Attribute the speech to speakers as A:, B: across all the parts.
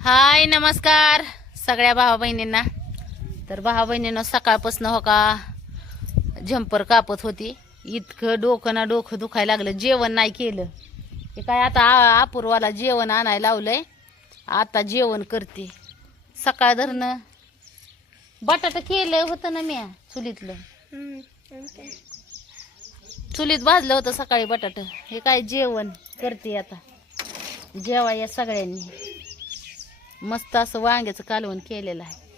A: हाय नमस्कार सगळ्या भावा बहिणींना. तर भावा बहिणींना सकाळपासून हो का झंपर कापत होती. इतकं डोकं ना डोकं दुखायला लागलं. जेवण नाही केलं. हे काय आता अपूर्वाला जेवण आणायला लावलंय. आता जेवण करते. सकाळ धरणं. बटाटा केलं होतं ना मी चुलीतलं. चुलीत भाजलं होतं सकाळी बटाट. हे काय जेवण करते आता. जेवाय सगळ्यांनी. मस्त असं वांग्याचं कालवण केलेलं आहे.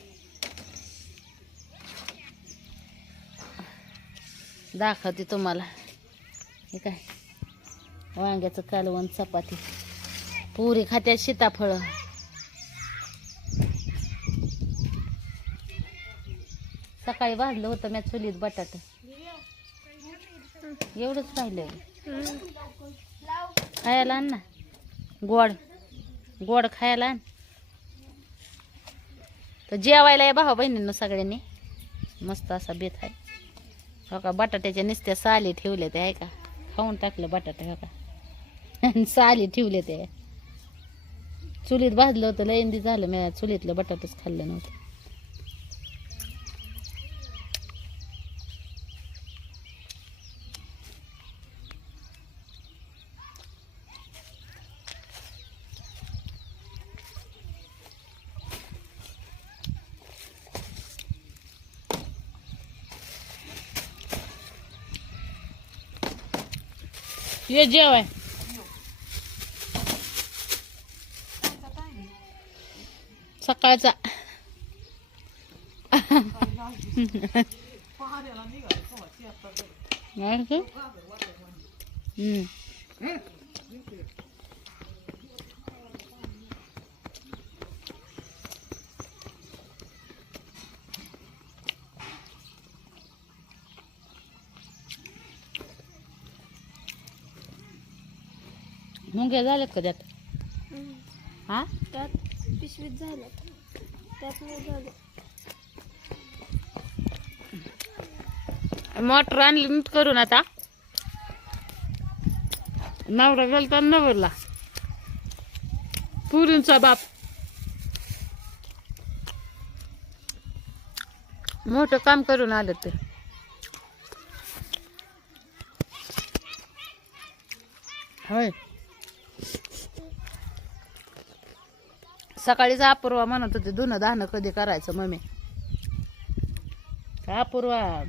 A: दाखवते तुम्हाला. हे काय? वांग्याचं कालवण चपाती. पुरी खात्यात सीताफळ. सकाळी भाजलं होतं मी चुलीत बटाट. एवढंच राहिलं खायला आण ना. गोड. गोड खायला आण. तर जेवायला या भावा बहिणींना सगळ्यांनी. मस्त असा बेत आहे. हो का बटाट्याच्या नुसत्या साली ठेवले ते आहे का? खाऊन टाकलं बटाटा हो का? साली ठेवले ते चुलीत भाजलं होतं लयंदी झालं मी चुलीतलं बटाटच खाल्लं नव्हतं. ये जेवाय सकाळचा हम्म. मुंग्या झाल्यात का त्यात? हा?
B: त्यात पिशवीत झालं त्यात नाही झालं.
A: मोटर आणली नीट करून आता. नवरा गेलता नवरला. पुरींचा बाप. मोठं काम करून आलं ते होय. सकाळीच अपूर्वा म्हणत होते धुणं धाणं कधी करायचं मम्मी? का अपूर्वा?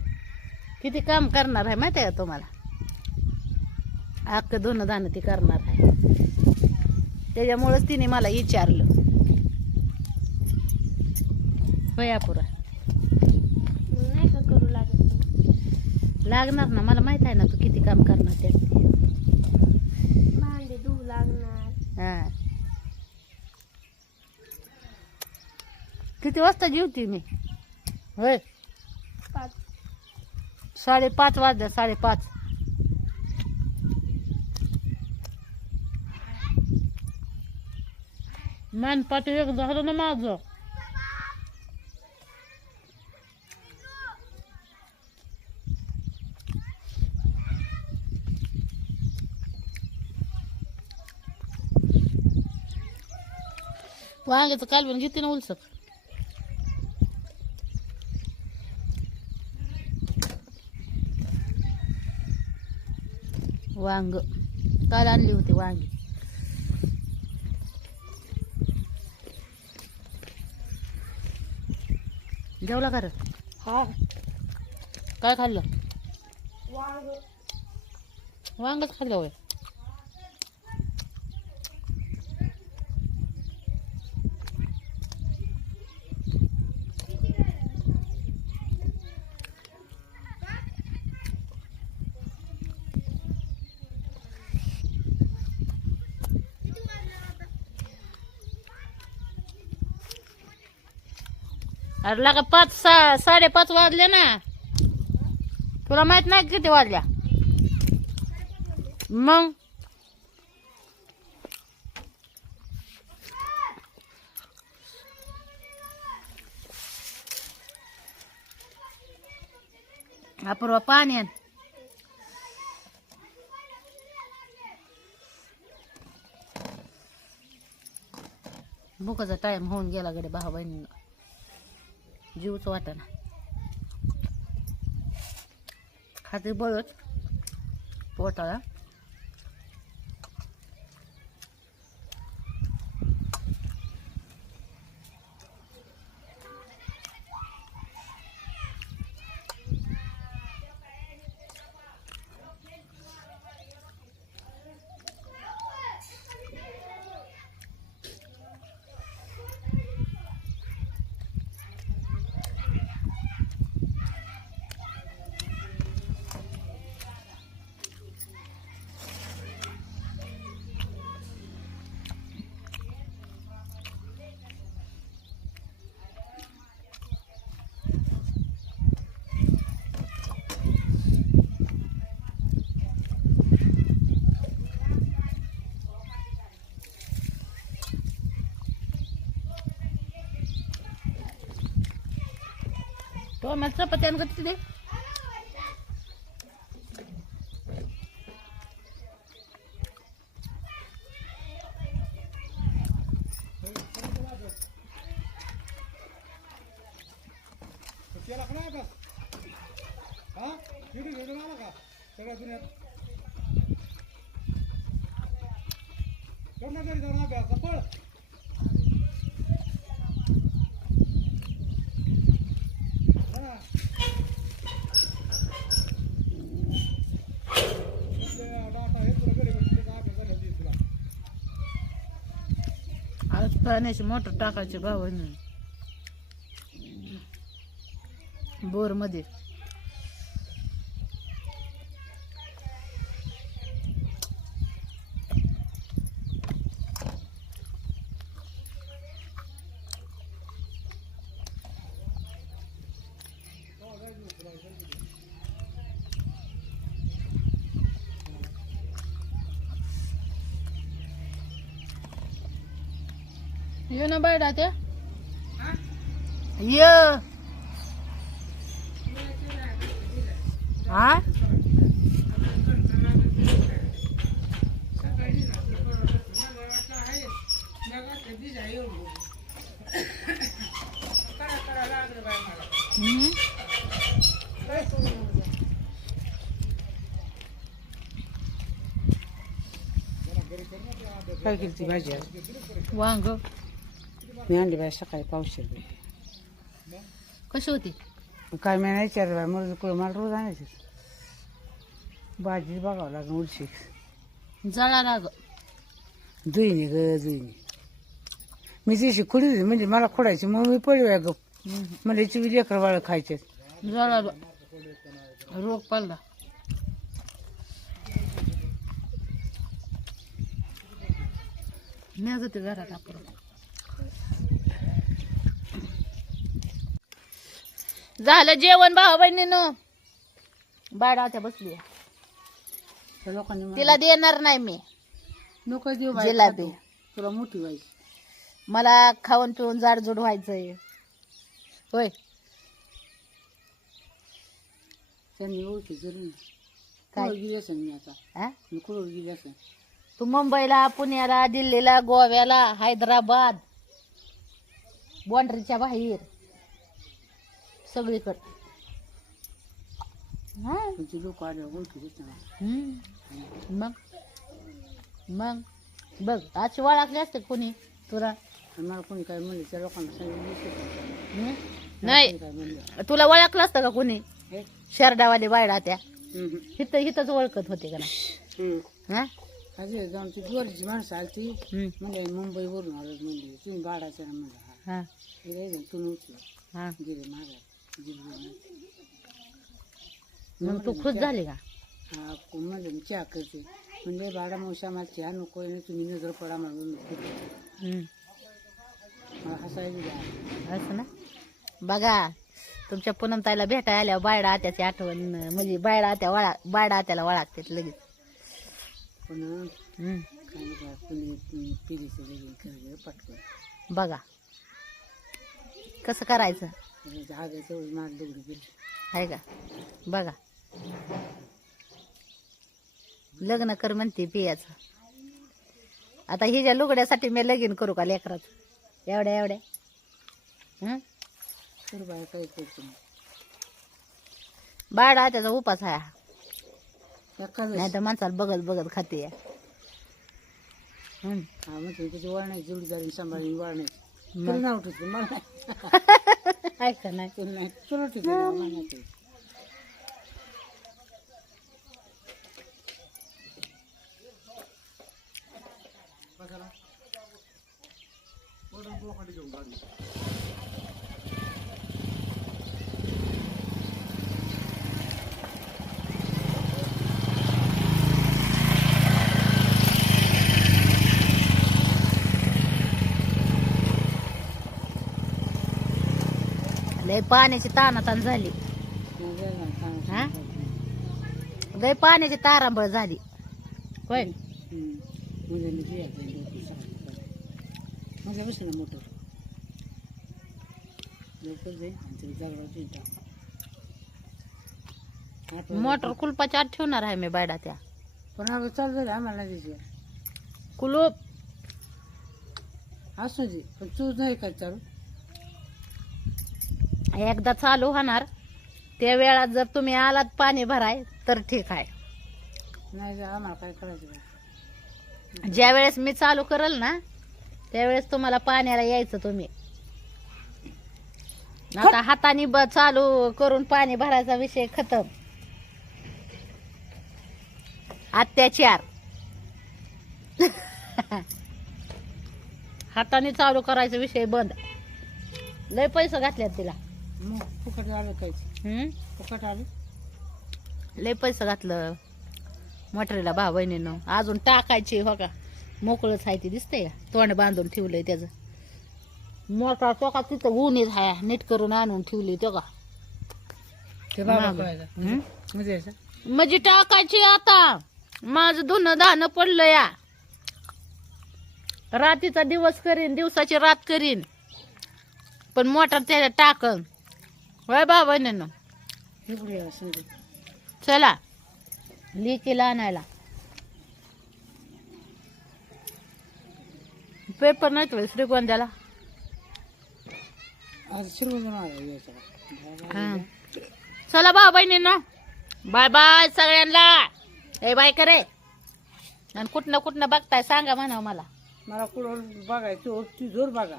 A: किती काम करणार आहे माहिती आहे का तुम्हाला? अख्खं धुणं धाणं ती करणार आहे. त्याच्यामुळंच तिने मला विचारलं. होय अपूर्वा?
B: नाही का करू लागत?
A: लागणार ना मला माहीत आहे ना तू किती काम करणार त्यात
B: भांडे धुवू लागणार.
A: हा. किती वाजता जेवते मी? होय.
B: पाच.
A: साडेपाच वाजल्या साडेपाच. मानपाट एक झालं ना माझं. वांग्याचं कालवण घेते ना उलसक वांग. काल आणली होती वांगी. जेवला का
B: हा.
A: काय खाल्लं?
B: वांग.
A: वांगच खाल्लं होय. अरे लगा पाच सा साडेपाच वाजले ना. तुला माहीत नाही का किती वाजल्या? मग? अपूर्वा पाणी आण. भुकाचा टाइम होऊन गेला गडे भाऊ बहिणीनं जीवच वाटाना खाते बळच पोटाला. टोमॅटो चपात्यान का तिथे
C: केला का नाही अभ्यास हा? एवढी घेऊन आला का? सगळ्या दुनियात कर ना घरी जाऊन अभ्यास पळ हा. ते डाटा हे तुला घरी बसून त्याचा अभ्यास झाला देईल तुला
A: आज पाण्याची मोटर टाकायची भाऊ बोर ये ना बायडा त्या. ये. हा? हम्म.
D: काय केली ती भाजी
A: वांग.
D: मी आणली बाय सकाळी पावशे
A: कशी होती?
D: काय मी नाही विचारलं बाय मला कुठं मला रोज आणायची. भाजी बघावं लागेल उलशी.
A: जळा लाग
D: जुईने ग जुईने मी तिशी खुडी दिली म्हणजे मला खोडायची मग मी पडली ग मला याची बी लेकर बाळ खायचे
A: जळा रोग पडला. मी जाते घरात आपण झालं जेवण भाऊ बहिणीनं. बायडा त्या बसली
D: त्या लोकांनी मला-
A: तिला देणार नाही मी.
D: नको देऊ बाई
A: जिलाबी.
D: खातो. तुला मोठी व्हायची
A: मला खाऊन पिऊन जाडजूड व्हायचंय. होय.
D: त्यांनी ओळखी जरी
A: काय?
D: कुठं गेली असेल मी आता?
A: हा?
D: मी कुठं गेली असेल?
A: तू मुंबईला पुण्याला दिल्लीला गोव्याला हैदराबाद बॉन्ड्रीच्या बाहेर. सगळीकडं हा.
D: तुमची लोक
A: हम्म. मग? मग? बघ आज ओळखले असते कोणी? तुला?
D: आणि मला कोणी काय म्हणले त्या लोकांना सांगितलं
A: हम्म? नाही
D: काय म्हणलं?
A: तुला ओळखलं असतं का कोणी?
D: हे?
A: शरडावाले बायडा त्या
D: हम्म.
A: हिथं हिथंच ओळखत होते का ना
D: हम्म.
A: हा?
D: जाऊन ती माणसं आली ती.
A: हम्म.
D: म्हणजे मुंबईवरून आलो म्हणजे तुम्ही भाडाचं ना म्हणलं हा.
A: हा.
D: हे काय झालं, तू नव्हती
A: हा.
D: गेले मागा जिल्हा
A: मग तू खुश झाली का?
D: हा म्हणलं? चहा करते. म्हणजे भाडा मावशी आम्हाला चहा नको आहे तुम्ही नजर पडा म्हणून नको. मला हसायला
A: असं ना? बघा तुमच्या पूनम ताईला भेटायला आल्यावर बायडा आत्याची आठवण म्हणजे बायडा आत्या वळा बायडा आत्याला वळागतात लगेच.
D: पण
A: हम्म.
D: काय नाही का, कुणी पिढीचं लगीन करायचं पटकन.
A: बघा. कसं करायचं?
D: जागा तेवढी माग दगडी गेली
A: आहे का? बघा. लग्न कर म्हणते पियाचं आता हिच्या लुगड्यासाठी मी लगीन करू का लेकराचं? एवढ्या एवढ्या. हं?
D: तर बाया काय करतो
A: बाळा त्याचा उपास आहे नाही तर माणसाला बघत बघत खाते. हं.
D: हा म्हणते त्याची वळणाची जोडीदारी सांभाळून वळणाची मला. नाही.
A: नाही
D: तुला नाही तुला ठेवते नाव, मला नाही
A: लय पाण्याची तानातान झाली. हा? लय पाण्याची तारांबळ झाली. होय?
D: ना मोटर
A: कुलपाच्या आत ठेवणार आहे मी बायडा त्या.
D: पण चालू झालं आम्हाला
A: कुलूप.
D: असू दे पण तू नाही काय चालू?
A: एकदा चालू होणार त्या वेळात जर तुम्ही आलात पाणी भराय तर ठीक आहे.
D: नाही तर आम्हाला काय करायचं बा.
A: ज्या वेळेस मी चालू करल ना त्यावेळेस तुम्हाला पाण्याला यायचं तुम्ही. आता हाताने ब चालू करून पाणी भरायचा विषय खतम. अत्याचार. हाताने चालू करायचा विषय बंद. लय पैसे घातल्यात तिला.
D: मग फुकट आलं कायच
A: हम्म?
D: फुकट आलं.
A: लय पैसे घातलं मटेरियलला भाव बहिणीनं. अजून टाकायची हो का? मोकळंच आहे ते दिसतंय. का तोंड बांधून ठेवलंय त्याचं. मोठा तो का तिथं ऊनच आहे नीट करून आणून ठेवली तो का?
D: ते बाबा
A: मागं.
D: कळायचं
A: हम्म?
D: म्हणजे असं
A: म्हणजे टाकायची आता. माझं धुणं धानं पडलं या. रात्रीचा दिवस करीन दिवसाची रात करीन. पण मोटर त्याला टाकन. होय बाबा
D: इकडे या समजा
A: चला. लिकीला आणायला पेपर नाही तुला श्रीगोंद्याला?
D: आज शिरवून आला यायचा
A: हा. चला भाऊ बहिणींनो बाय बाय सगळ्यांना. हे बाय करे आणि कुठनं कुठनं बघताय सांगा म्हणा मला.
D: मला कुठं बघायचं तू ती जोर बघा.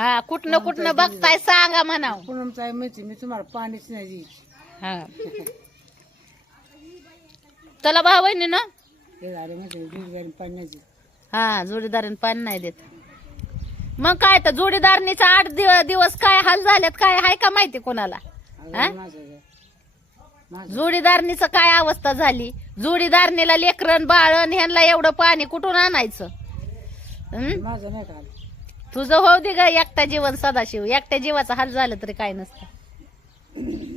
A: हा कुठनं कुठनं बघताय सांगा म्हणा
D: पूनमचा आहे माहिती मी तुम्हाला पाणीच नाही
A: हा चला भाऊ बहिणींनो
D: हे झालं माहिती दूध गाडी पाणी नाही.
A: हा जोडीदाराने पाणी नाही देत मग काय तर जोडीदारणीचा आठ दिव- दिवस काय हाल झालेत काय आहे का माहिती कोणाला
D: अगं
A: हा?
D: माझं आहे. माझं
A: जोडीदारणीचं काय अवस्था झाली जोडीदारणीला लेकरन बाळण ह्यांना एवढं पाणी कुठून आणायचं हं?
D: माझं नाही का.
A: तुझं होऊ दे ग एकटा जीवन सदाशिव. एकट्या जीवाचा हाल झालं तरी काय नसतं.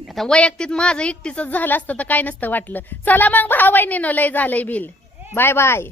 A: आता वैयक्तिक माझं एकटीच झालं असतं तर काय नसतं वाटलं. चला मग भाऊ बहिणीनं लय झालंय बिल. Bye bye.